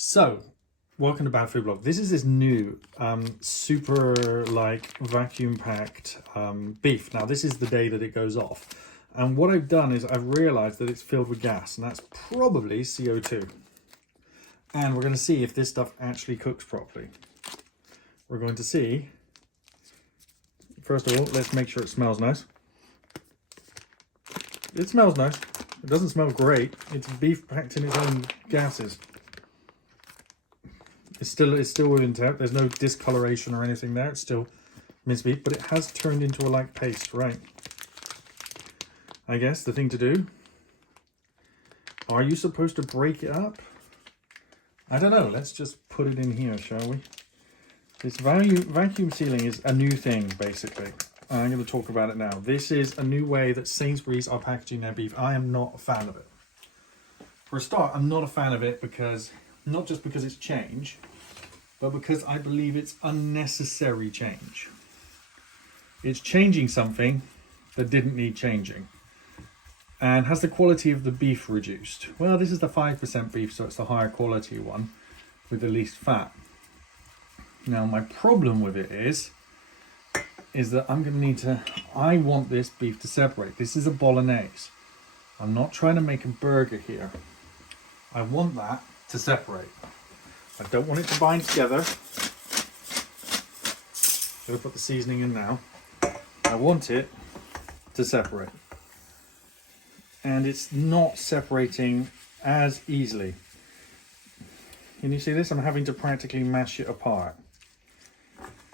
So, welcome to Bad Food Blog. This is this new super vacuum packed beef. Now this is the day that it goes off. And what I've done is I've realized that it's filled with gas, and that's probably CO2. And we're going to see if this stuff actually cooks properly. We're going to see, first of all, let's make sure it smells nice. It smells nice. It doesn't smell great. It's beef packed in its own gases. It's still within temp. There's no discoloration or anything there. It's still minced beef, but it has turned into a light paste, right? I guess the thing to do. Are you supposed to break it up? I don't know. Let's just put it in here, shall we? This vacuum sealing is a new thing, basically. I'm going to talk about it now. This is a new way that Sainsbury's are packaging their beef. I am not a fan of it. For a start, I'm not a fan of it because, not just because it's change, but because I believe it's unnecessary change. It's changing something that didn't need changing. And has the quality of the beef reduced? Well, this is the 5% beef, so it's the higher quality one with the least fat. Now, my problem with it is that I'm going to need to, I want this beef to separate. This is a bolognese. I'm not trying to make a burger here. I want that to separate. I don't want it to bind together. Gonna put the seasoning in now. I want it to separate. And it's not separating as easily. Can you see this? I'm having to practically mash it apart.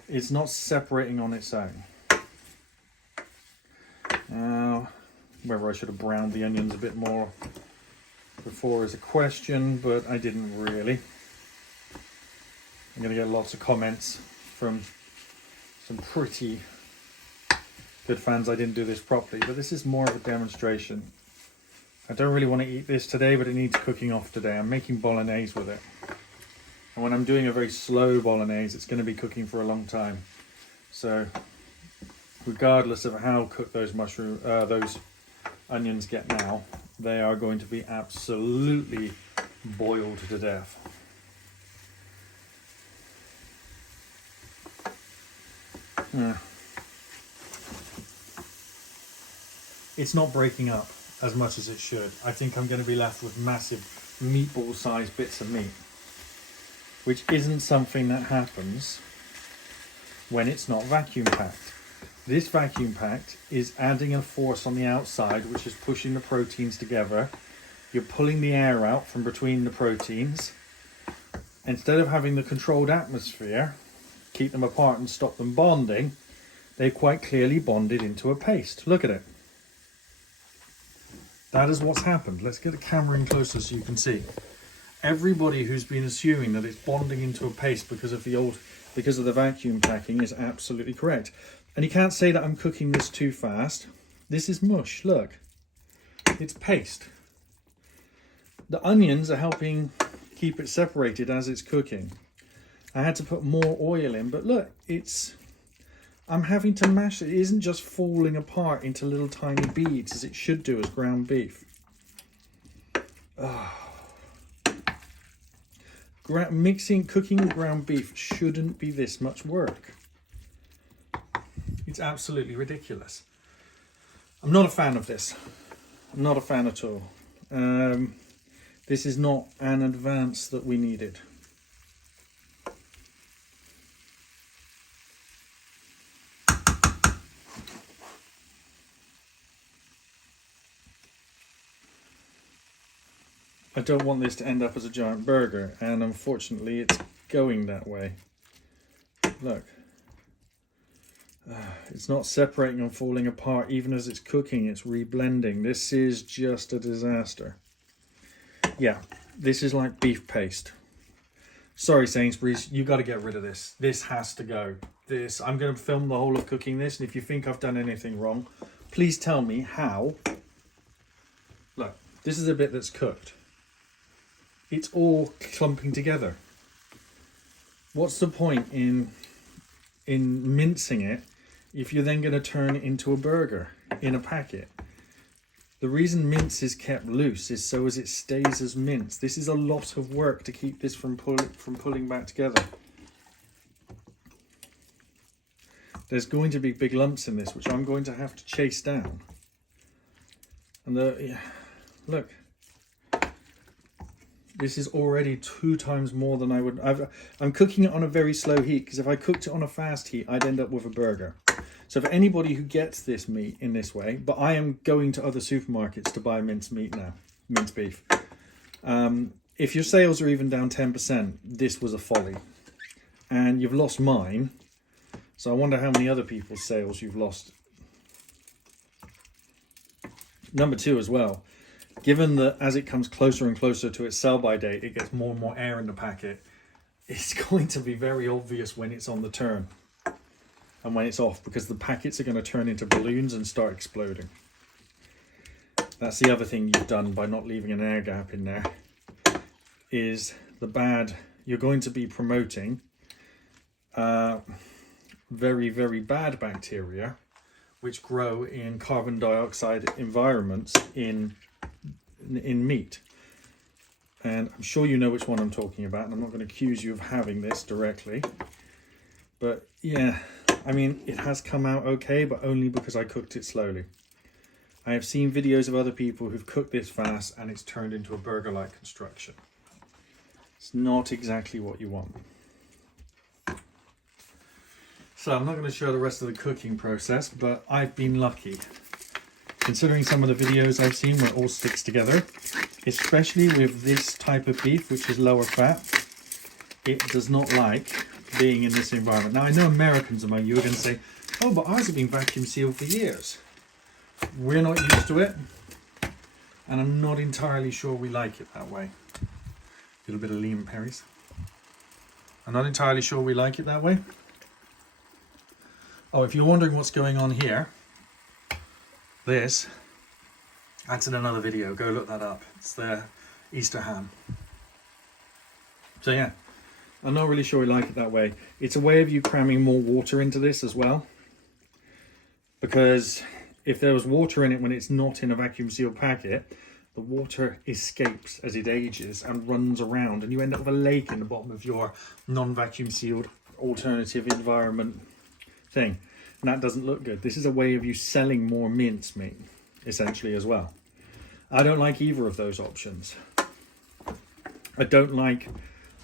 It's not separating on its own. Now, whether I should have browned the onions a bit more before is a question, but I didn't really. I'm going to get lots of comments from some pretty good fans I didn't do this properly, but this is more of a demonstration. I don't really want to eat this today, but it needs cooking off today. I'm making bolognese with it. And when I'm doing a very slow bolognese, it's going to be cooking for a long time. So, regardless of how cooked those onions get now, they are going to be absolutely boiled to death. It's not breaking up as much as it should. I think I'm going to be left with massive meatball-sized bits of meat, which isn't something that happens when it's not vacuum packed. This vacuum packed is adding a force on the outside, which is pushing the proteins together. You're pulling the air out from between the proteins. Instead of having the controlled atmosphere, keep them apart and stop them bonding, they've quite clearly bonded into a paste. Look at it. That is what's happened. Let's get the camera in closer so you can see. Everybody who's been assuming that it's bonding into a paste because of the vacuum packing is absolutely correct. And you can't say that I'm cooking this too fast. This is mush, look. It's paste. The onions are helping keep it separated as it's cooking. I had to put more oil in, but look, I'm having to mash it. It isn't just falling apart into little tiny beads as it should do as ground beef. Cooking ground beef shouldn't be this much work. It's absolutely ridiculous. I'm not a fan of this. I'm not a fan at all. This is not an advance that we needed. I don't want this to end up as a giant burger, and unfortunately it's going that way. Look. It's not separating and falling apart. Even as it's cooking, it's reblending. This is just a disaster. Yeah, this is like beef paste. Sorry, Sainsbury's, you got to get rid of this. This has to go. I'm going to film the whole of cooking this, and if you think I've done anything wrong, please tell me how. Look, this is a bit that's cooked. It's all clumping together. What's the point in mincing it if you're then going to turn it into a burger in a packet? The reason mince is kept loose is so as it stays as mince. This is a lot of work to keep this from pulling back together. There's going to be big lumps in this, which I'm going to have to chase down. And look, this is already 2 times more than I would. I'm cooking it on a very slow heat, because if I cooked it on a fast heat, I'd end up with a burger. So for anybody who gets this meat in this way, but I am going to other supermarkets to buy minced meat now, minced beef. If your sales are even down 10%, this was a folly. And you've lost mine. So I wonder how many other people's sales you've lost. Number 2 as well, given that as it comes closer and closer to its sell-by date, it gets more and more air in the packet, it's going to be very obvious when it's on the turn and when it's off, because the packets are going to turn into balloons and start exploding. That's the other thing you've done by not leaving an air gap in there, is you're going to be promoting very, very bad bacteria which grow in carbon dioxide environments in meat. And I'm sure you know which one I'm talking about, and I'm not going to accuse you of having this directly. But yeah, I mean, it has come out okay, but only because I cooked it slowly. I have seen videos of other people who've cooked this fast and it's turned into a burger-like construction. It's not exactly what you want. So I'm not going to show the rest of the cooking process, but I've been lucky. Considering some of the videos I've seen where it all sticks together, especially with this type of beef, which is lower fat, it does not like being in this environment. Now I know Americans among you are going to say, oh, but ours have been vacuum sealed for years. We're not used to it, and I'm not entirely sure we like it that way. A little bit of Liam Perry's. I'm not entirely sure we like it that way. Oh, if you're wondering what's going on here, that's in another video. Go look that up. It's the Easter ham. So yeah, I'm not really sure we like it that way. It's a way of you cramming more water into this as well. Because if there was water in it when it's not in a vacuum sealed packet, the water escapes as it ages and runs around, and you end up with a lake in the bottom of your non-vacuum sealed alternative environment thing. And that doesn't look good. This is a way of you selling more mince meat, essentially, as well. I don't like either of those options. I don't like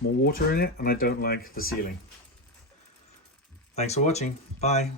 more water in it, and I don't like the sealing. Thanks for watching. Bye.